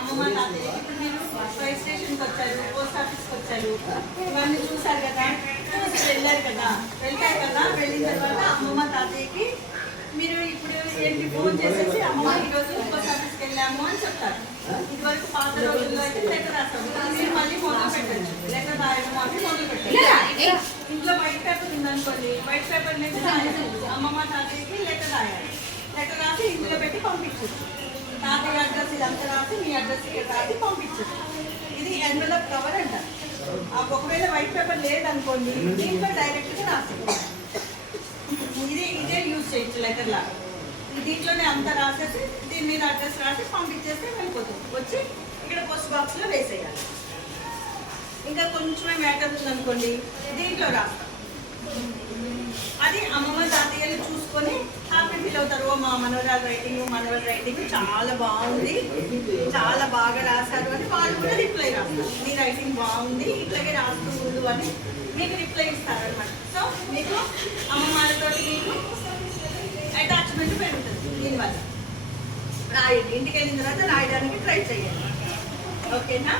అమ్మమ్మ తాతయ్య ఇప్పుడు మీరు రైల్వే స్టేషన్కి వచ్చారు, పోస్ట్ ఆఫీస్కి వచ్చారు, ఇవన్నీ చూసారు కదా, చూసి వెళ్ళారు కదా, వెళ్తారు కదా. వెళ్ళిన తర్వాత అమ్మమ్మ తాతయ్యకి మీరు ఇప్పుడు ఏంటి ఫోన్ చేసేసి అమ్మమ్మ ఈరోజు పోస్ట్ ఆఫీస్కి వెళ్ళాము అని చెప్తారు. ఇదివరకు పాత రోజుల్లో అయితే లెటర్ రాస్తాము, మీరు మళ్ళీ మొదలు పెట్టచ్చు. లెటర్ రాయడం అది మొదలు పెట్టాలి. ఇంట్లో వైట్ పేపర్ ఉందనుకోండి, వైట్ పేపర్ నుంచి రాయాలి. అమ్మమ్మ తాతయ్యకి లెటర్ రాయాలి. లెటర్ రాసి ఇంట్లో పెట్టి పంపించచ్చు. తాతయ్య అడ్రస్ ఇదంతా రాసి మీ అడ్రస్ రాసి పంపించచ్చు. ఇది ఎన్వలప్ కవర్ అంటారు. ఒకవేళ వైట్ పేపర్ లేదనుకోండి, దీంట్లో డైరెక్ట్గా రాసుకోవాలి. ఇదే యూజ్ చేయొచ్చు లెటర్ లాగా. దీంట్లోనే అంతా రాసేసి దీని మీద అడ్రస్ రాసి పంపించేస్తే వెళ్ళిపోతుంది. వచ్చి ఇక్కడ పోస్ట్ బాక్స్లో వేసేయాలి. ఇంకా కొంచెమే మ్యాటర్ ఉందనుకోండి, దీంట్లో రాస్తాం. అది అమ్మమ్మ తాతయ్యలు చూసుకొని హ్యాపీ ఫీల్ అవుతారు. ఓ మా మనవరాలు రైటింగ్ చాలా బాగుంది, చాలా బాగా రాశారు అని వాళ్ళు కూడా రిప్లై రాస్తారు. మీ రైటింగ్ బాగుంది, ఇట్లాగే రాస్తూ ఉండు అని మీకు రిప్లై ఇస్తారనమాట. సో మీకు అమ్మమ్మతో మీకు అటాచ్మెంట్ పెరుగుతుంది. దీనివల్ల రాయండి, ఇంటికి వెళ్ళిన తర్వాత రాయడానికి ట్రై చేయండి. ఓకేనా?